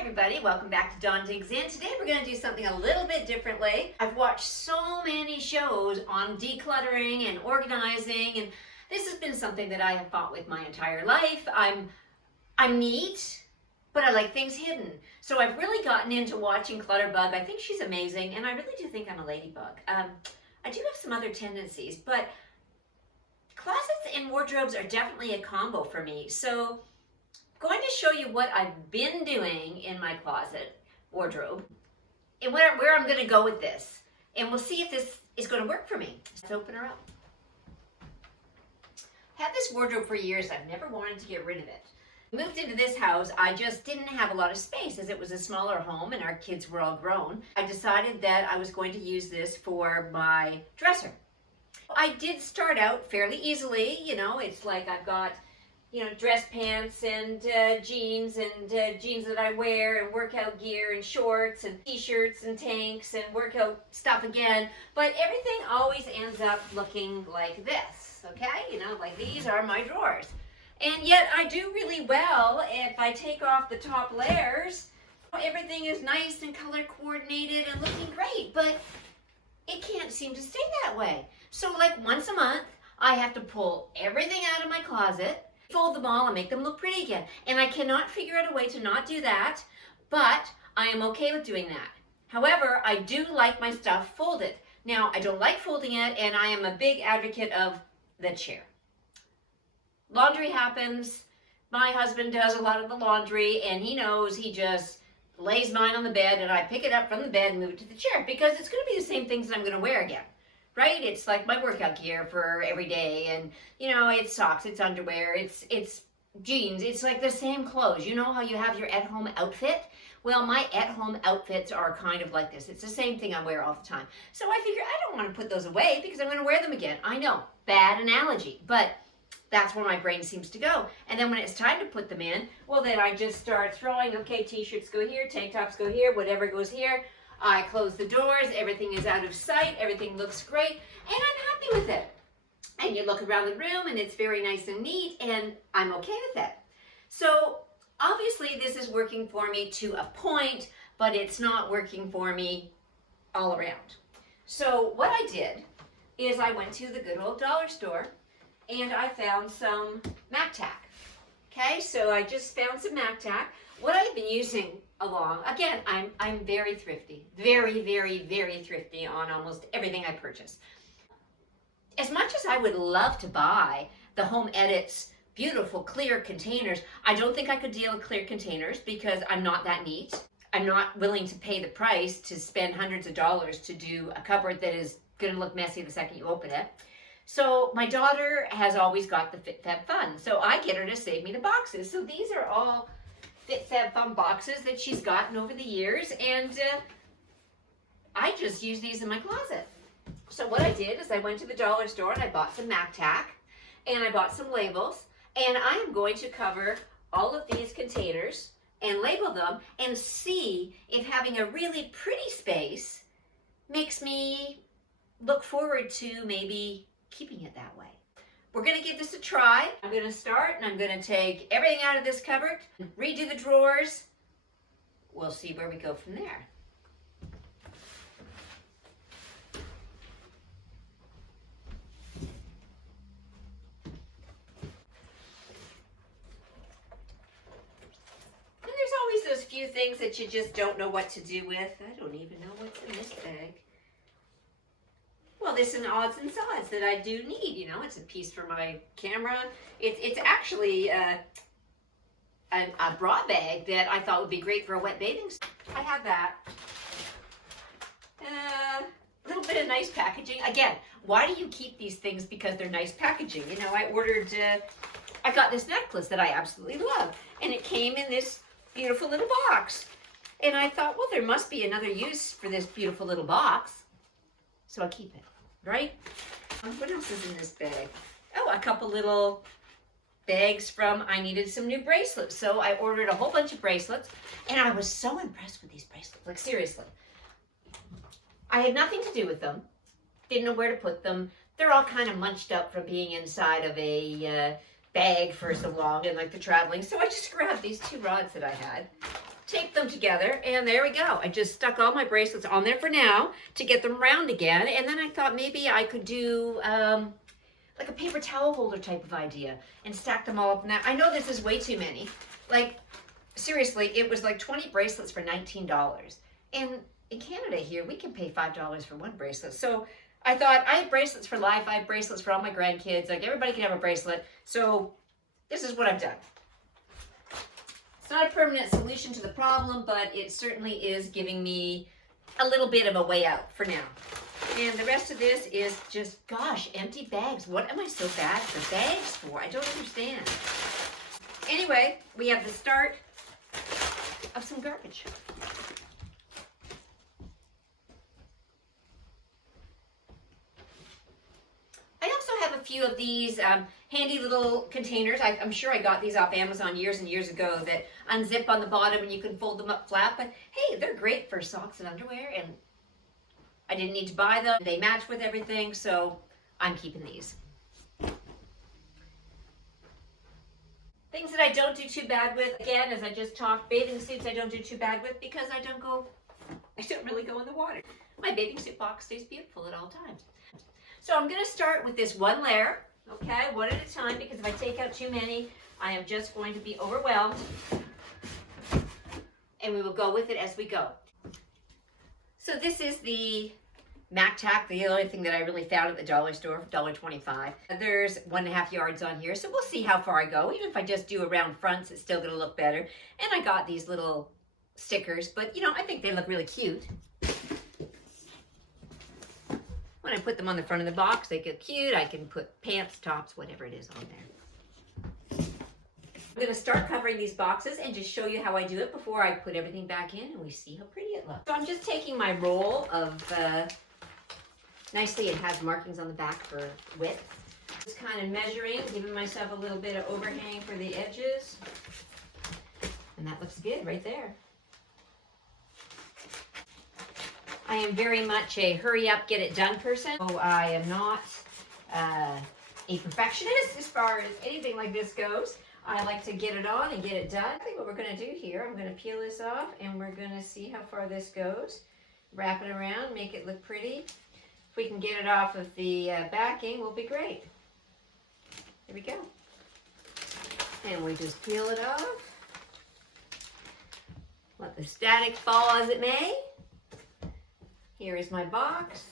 everybody, welcome back to Dawn Digs In. Today we're going to do something a little bit differently. I've watched so many shows on decluttering and organizing, and this has been something that I have fought with my entire life. I'm neat, but I like things hidden. So I've really gotten into watching Clutterbug. I think she's amazing, and I really do think I'm a ladybug. I do have some other tendencies, but closets and wardrobes are definitely a combo for me. So going to show you what I've been doing in my closet wardrobe and where I'm going to go with this, and we'll see if this is going to work for me. Let's open her up. I've had this wardrobe for years. I've never wanted to get rid of it. Moved into this house, I just didn't have a lot of space as it was a smaller home and our kids were all grown. I decided that I was going to use this for my dresser. I did start out fairly easily. It's like I've got dress pants and jeans and jeans that I wear and workout gear and shorts and t-shirts and tanks and workout stuff again. But everything always ends up looking like this, okay? Like these are my drawers. And yet I do really well if I take off the top layers. Everything is nice and color coordinated and looking great, but it can't seem to stay that way. So like once a month, I have to pull everything out of my closet, fold them all and make them look pretty again. And I cannot figure out a way to not do that, but I am okay with doing that. However, I do like my stuff folded. Now, I don't like folding it, and I am a big advocate of the chair. Laundry happens. My husband does a lot of the laundry, and he knows he just lays mine on the bed, and I pick it up from the bed and move it to the chair because it's going to be the same things that I'm going to wear again. Right? It's like my workout gear for every day, and it's socks, it's underwear, it's jeans, it's like the same clothes. You know how you have your at-home outfit? Well, my at-home outfits are kind of like this. It's the same thing I wear all the time. So I figure I don't want to put those away because I'm going to wear them again. I know, bad analogy, but that's where my brain seems to go. And then when it's time to put them in, well, then I just start throwing, okay, t-shirts go here, tank tops go here, whatever goes here. I close the doors, everything is out of sight, everything looks great, and I'm happy with it. And you look around the room and it's very nice and neat, and I'm okay with it. So obviously this is working for me to a point, but it's not working for me all around. So what I did is I went to the good old dollar store and I found some Mac Tack. Okay, so I just found some Mac Tack. What I've been using again, I'm very thrifty, very, very, very thrifty on almost everything I purchase. As much as I would love to buy the Home Edits beautiful clear containers, I don't think I could deal with clear containers because I'm not that neat. I'm not willing to pay the price to spend hundreds of dollars to do a cupboard that is going to look messy the second you open it. So my daughter has always got the Fit Fab Fun, so I get her to save me the boxes. So these are all Fit Fab Fun boxes that she's gotten over the years, and I just use these in my closet. So what I did is I went to the dollar store and I bought some Mac Tack and I bought some labels, and I am going to cover all of these containers and label them and see if having a really pretty space makes me look forward to maybe keeping it that way. We're going to give this a try. I'm going to start and I'm going to take everything out of this cupboard, redo the drawers. We'll see where we go from there. And there's always those few things that you just don't know what to do with. I don't even know what's in this bag. Well, there's some odds and sods that I do need. It's a piece for my camera. It's actually a bra bag that I thought would be great for a wet bathing suit. I have that. A little bit of nice packaging. Again, why do you keep these things? Because they're nice packaging. I got this necklace that I absolutely love, and it came in this beautiful little box. And I thought, well, there must be another use for this beautiful little box. So I keep it, right? What else is in this bag? Oh, a couple little bags from, I needed some new bracelets. So I ordered a whole bunch of bracelets, and I was so impressed with these bracelets. Like, seriously. I had nothing to do with them. Didn't know where to put them. They're all kind of munched up from being inside of a bag for so long and like the traveling. So I just grabbed these two rods that I had taped them together, and there we go. I just stuck all my bracelets on there for now to get them round again, and then I thought maybe I could do like a paper towel holder type of idea and stack them all up in that. I know this is way too many. Like, seriously, it was like 20 bracelets for $19. And in Canada here, we can pay $5 for one bracelet. So I thought, I have bracelets for life. I have bracelets for all my grandkids. Like, everybody can have a bracelet. So this is what I've done. It's not a permanent solution to the problem, but it certainly is giving me a little bit of a way out for now. And the rest of this is just, gosh, empty bags. What am I so bad for bags for? I don't understand. Anyway, we have the start of some garbage. I also have a few of these handy little containers. I'm sure I got these off Amazon years and years ago that unzip on the bottom and you can fold them up flat. But hey, they're great for socks and underwear, and I didn't need to buy them. They match with everything, so I'm keeping these. Things that I don't do too bad with, again, as I just talked, bathing suits I don't do too bad with because I don't really go in the water. My bathing suit box stays beautiful at all times. So I'm going to start with this one layer, okay, one at a time, because if I take out too many, I am just going to be overwhelmed. And we will go with it as we go. So this is the Mac Tack, the only thing that I really found at the dollar store for $1.25. There's 1.5 yards on here, so we'll see how far I go. Even if I just do around fronts, it's still going to look better. And I got these little stickers, but you know, I think they look really cute. When I put them on the front of the box, they get cute. I can put pants, tops, whatever it is on there. I'm going to start covering these boxes and just show you how I do it before I put everything back in and we see how pretty it looks. So I'm just taking my roll of, nicely it has markings on the back for width. Just kind of measuring, giving myself a little bit of overhang for the edges. And that looks good right there. I am very much a hurry up, get it done person. So I am not a perfectionist as far as anything like this goes. I like to get it on and get it done. I think what we're going to do here, I'm going to peel this off and we're going to see how far this goes. Wrap it around, make it look pretty. If we can get it off of the backing, will be great. There we go. And we just peel it off. Let the static fall as it may. Here is my box.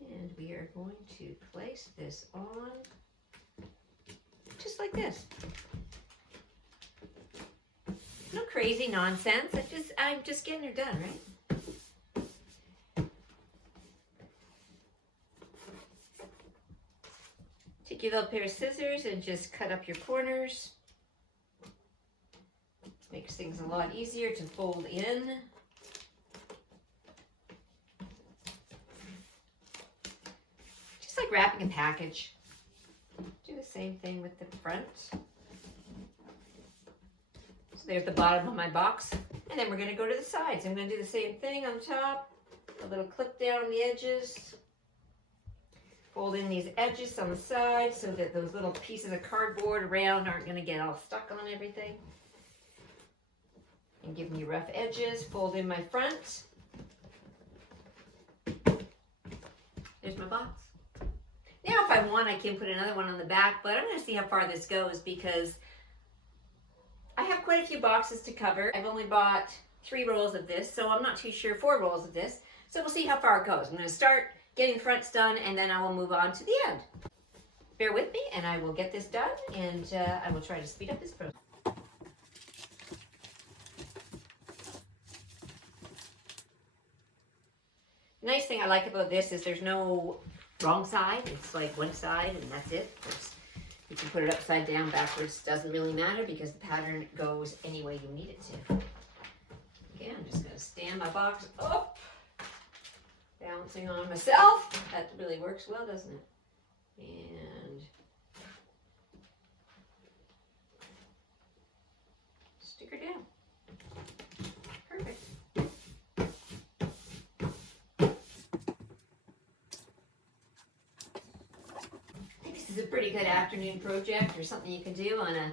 And we are going to place this on just like this. No crazy nonsense. I'm just getting her done, right? Take your little pair of scissors and just cut up your corners. Makes things a lot easier to fold in. Just like wrapping a package. Do the same thing with the front. So there's the bottom of my box. And then we're going to go to the sides. I'm going to do the same thing on top. A little clip down on the edges. Fold in these edges on the side so that those little pieces of cardboard around aren't going to get all stuck on everything. And give me rough edges. Fold in my front. There's my box. Now if I want, I can put another one on the back, but I'm going to see how far this goes because I have quite a few boxes to cover. I've only bought 3 rolls of this, so I'm not too sure, 4 rolls of this. So we'll see how far it goes. I'm going to start getting the fronts done, and then I will move on to the end. Bear with me, and I will get this done, and I will try to speed up this process. The nice thing I like about this is there's no wrong side. It's like one side and that's it. You can put it upside down, backwards. Doesn't really matter because the pattern goes any way you need it to. Again, I'm just going to stand my box up, balancing on myself. That really works well, doesn't it? And stick her down. Perfect. This is a pretty good afternoon project or something you can do on a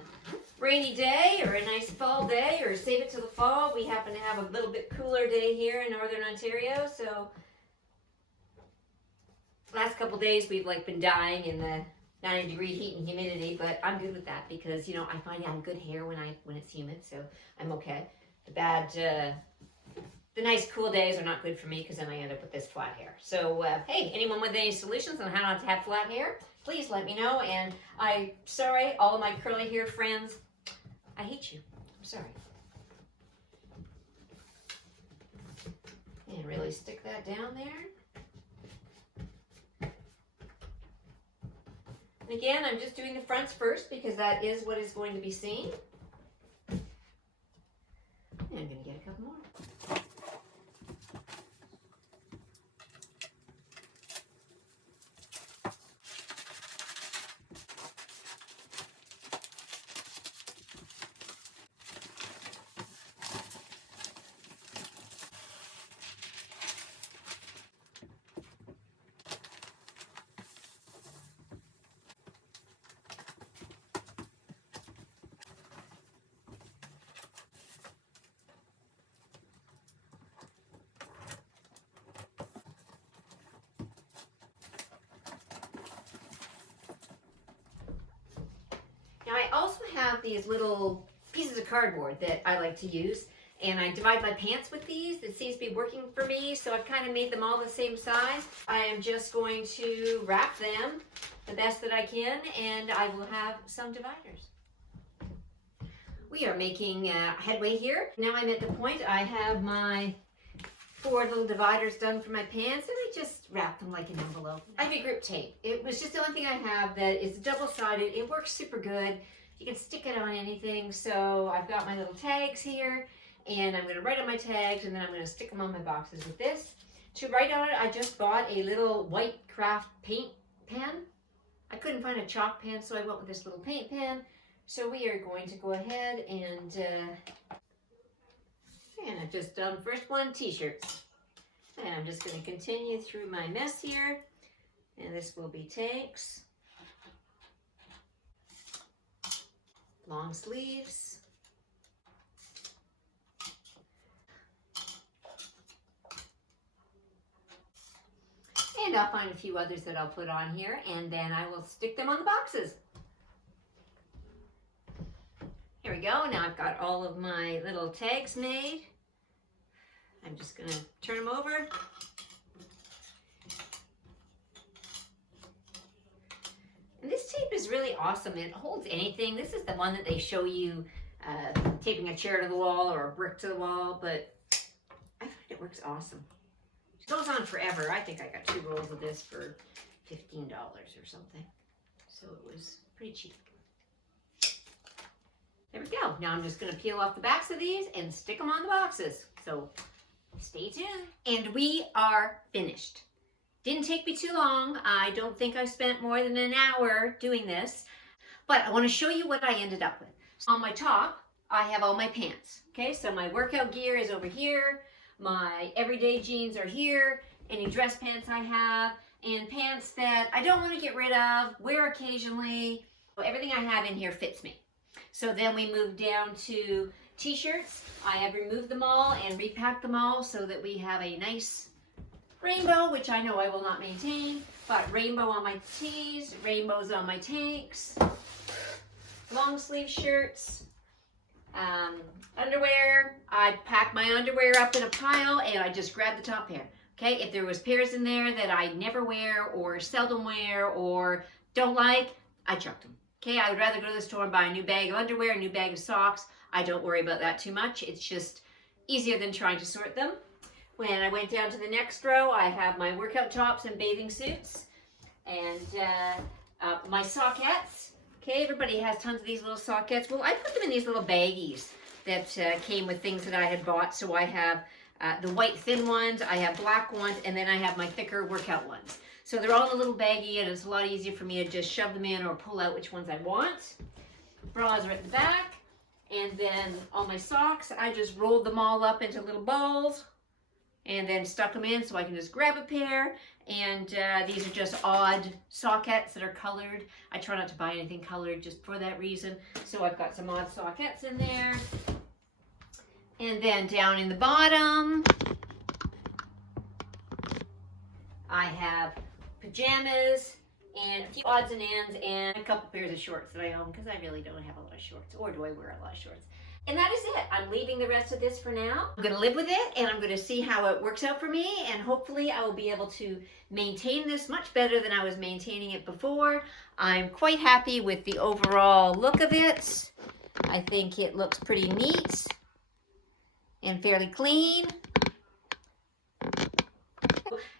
rainy day or a nice fall day, or save it till the fall. We happen to have a little bit cooler day here in Northern Ontario, so last couple days we've like been dying in the 90-degree heat and humidity, but I'm good with that because, you know, I find I have good hair when it's humid, so I'm okay. The nice cool days are not good for me because then I end up with this flat hair. So, hey, anyone with any solutions on how not to have flat hair, please let me know. And I'm sorry, all of my curly hair friends, I hate you. I'm sorry. And really stick that down there. And again, I'm just doing the fronts first because that is what is going to be seen. And I'm going to get a couple more. Now I also have these little pieces of cardboard that I like to use, and I divide my pants with these. It seems to be working for me, so I've kind of made them all the same size. I am just going to wrap them the best that I can, and I will have some dividers. We are making headway here. Now I'm at the point I have my 4 little dividers done for my pants, and I just wrap them like an envelope. I have a grip tape. It was just the only thing I have that is double-sided. It works super good. You can stick it on anything. So I've got my little tags here, and I'm going to write on my tags, and then I'm going to stick them on my boxes with this. To write on it, I just bought a little white craft paint pen. I couldn't find a chalk pen, so I went with this little paint pen. So we are going to go ahead and I've just done first one, t-shirts. And I'm just going to continue through my mess here. And this will be tanks. Long sleeves. And I'll find a few others that I'll put on here, and then I will stick them on the boxes. Here we go. Now I've got all of my little tags made. I'm just going to turn them over. And this tape is really awesome. It holds anything. This is the one that they show you taping a chair to the wall or a brick to the wall, but I find it works awesome. It goes on forever. I think I got 2 rolls of this for $15 or something. So it was pretty cheap. There we go. Now I'm just going to peel off the backs of these and stick them on the boxes. So stay tuned. And we are finished. Didn't take me too long. I don't think I spent more than an hour doing this. But I want to show you what I ended up with. So on my top, I have all my pants. Okay, so my workout gear is over here. My everyday jeans are here. Any dress pants I have. And pants that I don't want to get rid of, wear occasionally. So everything I have in here fits me. So then we move down to t-shirts. I have removed them all and repacked them all so that we have a nice rainbow, which I know I will not maintain, but rainbow on my tees, rainbows on my tanks, long sleeve shirts, underwear. I pack my underwear up in a pile and I just grab the top pair. Okay, if there was pairs in there that I never wear or seldom wear or don't like, I chucked them. Okay, I would rather go to the store and buy a new bag of underwear, a new bag of socks. I don't worry about that too much. It's just easier than trying to sort them. When I went down to the next row, I have my workout tops and bathing suits and my sockettes. Okay, everybody has tons of these little sockettes. Well, I put them in these little baggies that came with things that I had bought. So I have the white thin ones, I have black ones, and then I have my thicker workout ones. So they're all in a little baggie, and it's a lot easier for me to just shove them in or pull out which ones I want. Bras are at the back. And then all my socks, I just rolled them all up into little balls and then stuck them in so I can just grab a pair And these are just odd sockets that are colored. I try not to buy anything colored just for that reason. So I've got some odd sockets in there. And then down in the bottom, I have pajamas and a few odds and ends and a couple pairs of shorts that I own because I really don't have a lot of shorts, or do I wear a lot of shorts? And that is it. I'm leaving the rest of this for now. I'm going to live with it, and I'm going to see how it works out for me, and hopefully I will be able to maintain this much better than I was maintaining it before. I'm quite happy with the overall look of it. I think it looks pretty neat and fairly clean.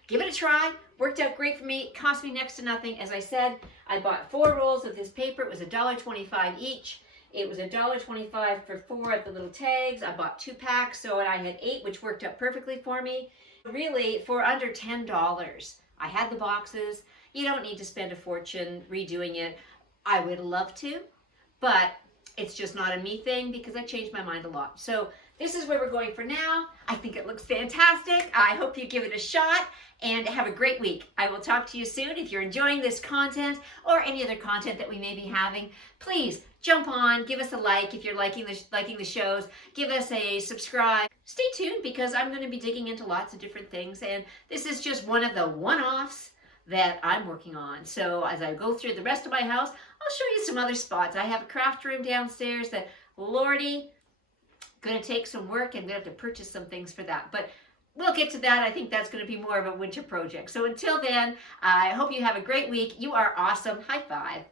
Give it a try. Worked out great for me. It cost me next to nothing. As I said, I bought 4 rolls of this paper. It was $1.25 each. It was $1.25 for 4 of the little tags. I bought 2 packs, so I had 8, which worked out perfectly for me. Really, for under $10. I had the boxes. You don't need to spend a fortune redoing it. I would love to, but it's just not a me thing because I changed my mind a lot. So this is where we're going for now. I think it looks fantastic. I hope you give it a shot and have a great week. I will talk to you soon. If you're enjoying this content or any other content that we may be having, please jump on, give us a like if you're liking the shows, give us a subscribe. Stay tuned because I'm going to be digging into lots of different things, and this is just one of the one-offs that I'm working on. So as I go through the rest of my house, I'll show you some other spots. I have a craft room downstairs that, Lordy, going to take some work and I'm going to have to purchase some things for that. But we'll get to that. I think that's going to be more of a winter project. So until then, I hope you have a great week. You are awesome. High five.